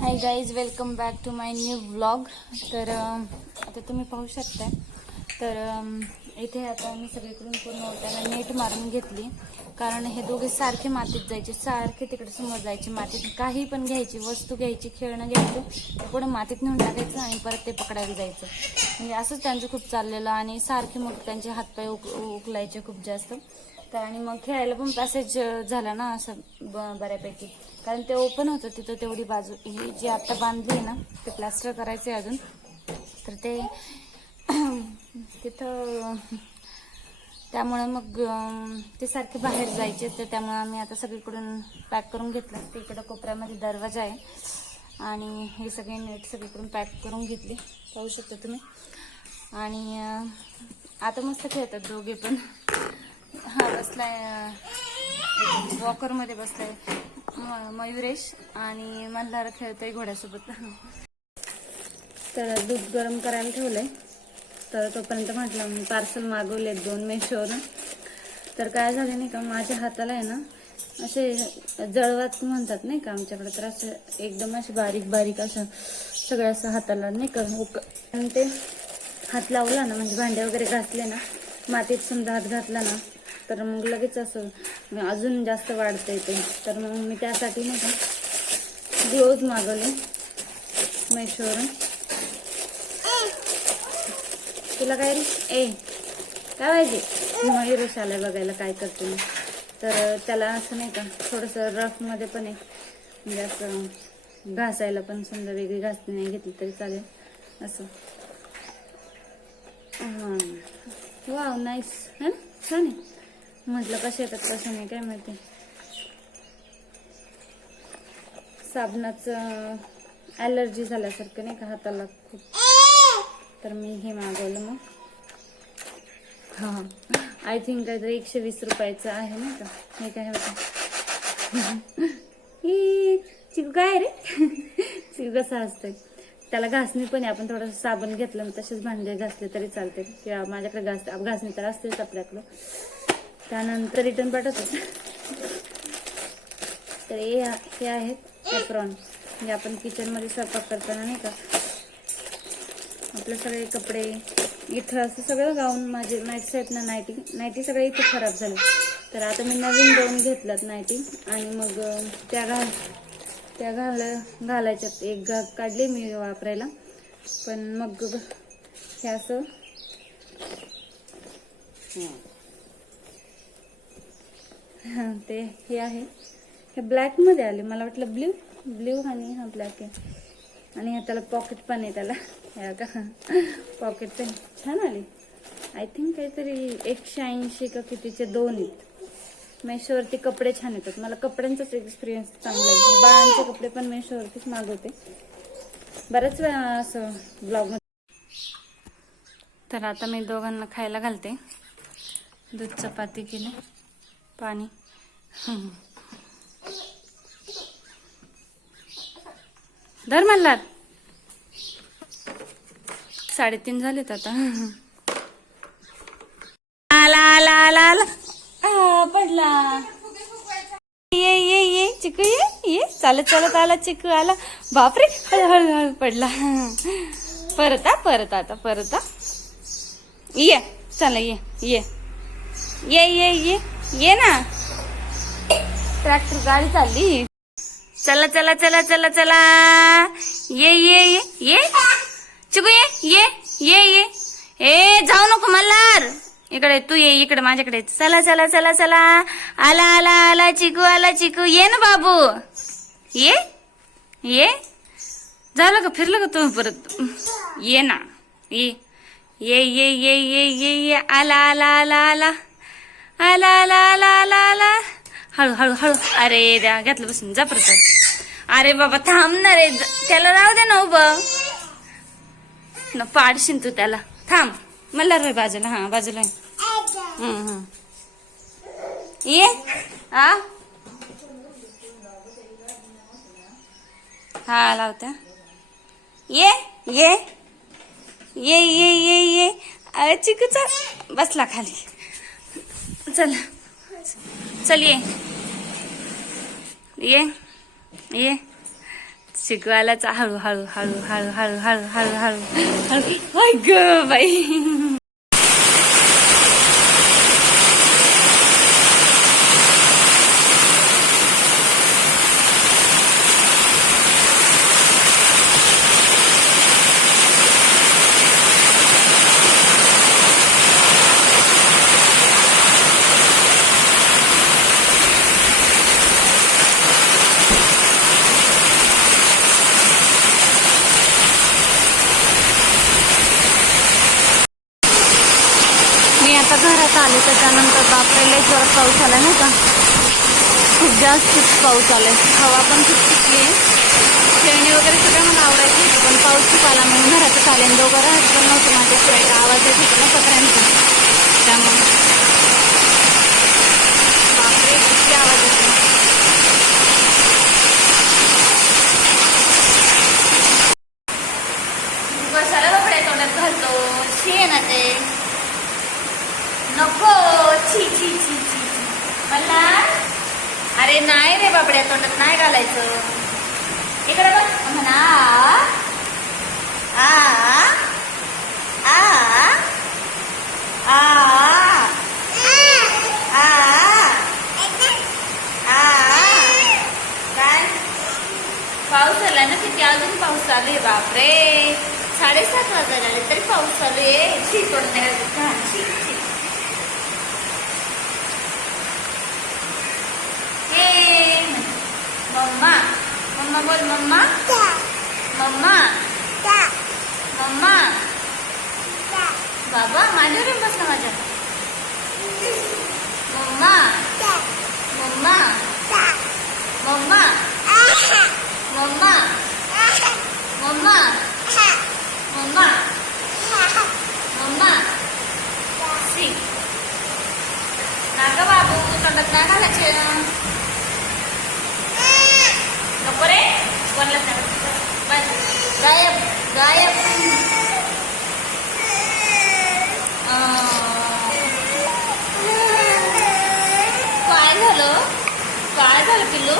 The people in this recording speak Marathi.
Hi guys welcome back to my new blog तर आता तुम्ही पाहू शकता तर इथे आता मी सगळीकडून पूर्ण होताना नेट मारून घेतली. कारण हे दोघे सारखे मातीत जायचे सारखे तिकडे समोर जायचे मातीत. काही पण घ्यायची वस्तू घ्यायची खेळणं घ्यायचं ते पुढे मातीत नेऊन टाकायचं आणि परत ते पकडायला जायचं. म्हणजे असंच त्यांचं खूप चाललेलं आणि सारखे मग त्यांचे हातपाय उक उकलायचे खूप जास्त. तर आणि मग खेळायला पण पॅसेज झाला ना असं ब- बऱ्यापैकी. कारण ते ओपन होतं तिथं तेवढी बाजू. ही जी आता बांधली आहे ना ते प्लास्टर करायचं आहे अजून. तर ते तिथं त्यामुळे मग ते सारखे बाहेर जायचे. तर त्यामुळे आम्ही आता सगळीकडून पॅक करून घेतलं. तिकडं कोपऱ्यामध्ये दरवाजा आहे. आणि हे सगळे नेट सगळीकडून पॅक करून घेतली. पाहू शकता तुम्ही. आणि आता मस्त खेळतात दोघे पण. हा बसलाय वॉकरमध्ये बसलाय म- मयुरेश आणि मल्हार खेळतोय घोड्यासोबत. तर दूध गरम करायला ठेवलंय. तर तोपर्यंत म्हटलं मी पार्सल मागवलेत दोन मेशोवरून. तर काय झालं नाही का माझ्या हाताला आहे ना असे जळवात म्हणतात नाही का आमच्याकडे तर असं एकदम असे बारीक बारीक असं सगळं असं हाताला नाही का उक ते हात लावला ना म्हणजे भांडे वगैरे घातले ना मातीत समजा हात घातला ना तर मग लगेच असं अजून जास्त वाढतंय ते तर मग मी त्यासाठी नाही का ग्लोव्ज मागवले मेशोवरून तुला काय रे? ए काय पाहिजे मयुरेश आलाय बघायला काय करते मी. तर त्याला असं नाही का थोडंसं रफमध्ये पण आहे. म्हणजे असं घासायला पण समजा वेगळी घासणी नाही घेतली तरी चालेल. असं. हा. वाव नाईस है छान आहे. म्हटलं कसे येतात कसे नाही काय माहिती? साबणाचं ॲलर्जी झाल्यासारखं नाही का हाताला खूप? तर मी हे मागवलं मग. हां आय थिंक काहीतरी एकशे वीस रुपयाचं आहे नाही का? हे काय होतं? ही चिकू काय रे? चिकू कसं असतंय? त्याला घासणी पण आहे. आपण थोडंसं साबण घेतलं तसेच भांडे घासले तरी चालते किंवा माझ्याकडे घास घासणी तर असतेच आपल्याकडं. त्यानंतर रिटर्न पाठवतो. तर हे हे आहेत एप्रॉन म्हणजे आपण किचनमध्ये स्वयंपाक करताना नाही का? आपले सगळे कपडे इथं असं सगळं गाऊन माझे नाईट्स आहेत ना नाईटी नायटी सगळे इथे खराब झाले. तर आता मी नवीन दोन घेतल्यात नायटी आणि मग त्या घाल त्या घाल घालायच्यात. एक घाग काढले मी वापरायला. पण मग हे असं. हां ते हे आहे. हे ब्लॅकमध्ये आले. मला वाटलं ब्ल्यू ब्ल्यू आणि हा ब्लॅक आहे. आणि त्याला पॉकेट पण आहे त्याला. हे का पॉकेट पण छान आले. आय थिंक काहीतरी एकशे ऐंशी का कितीचे दोन आहेत. मेशोवरती कपडे छान येतात. मला कपड्यांचाच एक्सपिरियन्स चांगला आहे. बाळांचे कपडे पण मेशोवरतीच मागवते. बऱ्याच वेळा असं ब्लॉगमध्ये तर आता मी दोघांना खायला घालते. दूध चपाती केली. पाणी. धर म्हणलात साडेतीन झालेत आता. आला आला आला आला पडला. ये ये ये चिकू ये ये. चालत चालत आला चिकू आला. बापरे हळूहळू हळू पडला. परत आ परत आता परत आ. ये चला ये ये. ये ये ये. ये ना. ट्रॅक्टर गाडी चालली. चला चला चला चला चला. ये ये ये ये. चिकू ये ये ये ये. ए जाऊ नको मल्हार. इकडे तू ये इकडे माझ्याकडे चला चला चला चला. आला आला आला चिकू आला चिकू. ये ना बाबू. ये ये. झालं का फिरलं का तू परत. ये ना. ये ये ये ये ये ये ये. आला आला आला आला. आला आला आला आला आला हळू हळू हळू. अरे द्या घेतलं बसून. जा परत. अरे बाबा थांब ना रे. त्याला राहू दे ना उभं. न पाडशील तू त्याला. थांब. मला रे बाजूला. हा बाजूला. ये. हा हा लावत्या ये ये. ये ये ये ये. अरे चिकूचा. बसला खाली. चल. चल ये. ये. ये. चिकू चा हळू हळू हळू हळू हळू हळू हळू. हळू. हळू ग बाई मी आता घरात आले त्याच्यानंतर बापरे लय जोरात पाऊस आला नाही का खूप जास्तच पाऊस आलाय. हवा पण खूप सुटली आहे. खेळणी वगैरे सगळं मला आवडायची पण पाऊस खूप आला म्हणून घरातच आले दोघं राहत पण नव्हतं माझ्याशिवाय आवाज येत होता ना पत्र्यांचा त्यामुळे बापरे किती आवाज येतो कशाला कपडे तोंडात घालतो शी आहे ना ते नको छी छी छी छी मला अरे नाही रे बाबड्या तोंडात नाही घालायचं. इकडे बघ. म्हणा आ आ आ आ आ काय? पाऊस आला ना किती? अजून पाऊस आले आहे बापरे. साडेसात वाजायला आले तरी पाऊस आले आहे शी तोंड नाही Kamu boleh mama? Tak. Mama? Tak. Mama? Tak. Baba, mana yang bahasa ngajar? Mama? Tak. Mama? Tak. Mama? Aha. Mama? Aha. Mama? Aha. Mama? mama, Mama? Sing. Naga babu, tanda tangan aja. ఒరే వన్ల గాయబ్ గాయబ్. కాయదాలు కాయదాలు పిల్లు.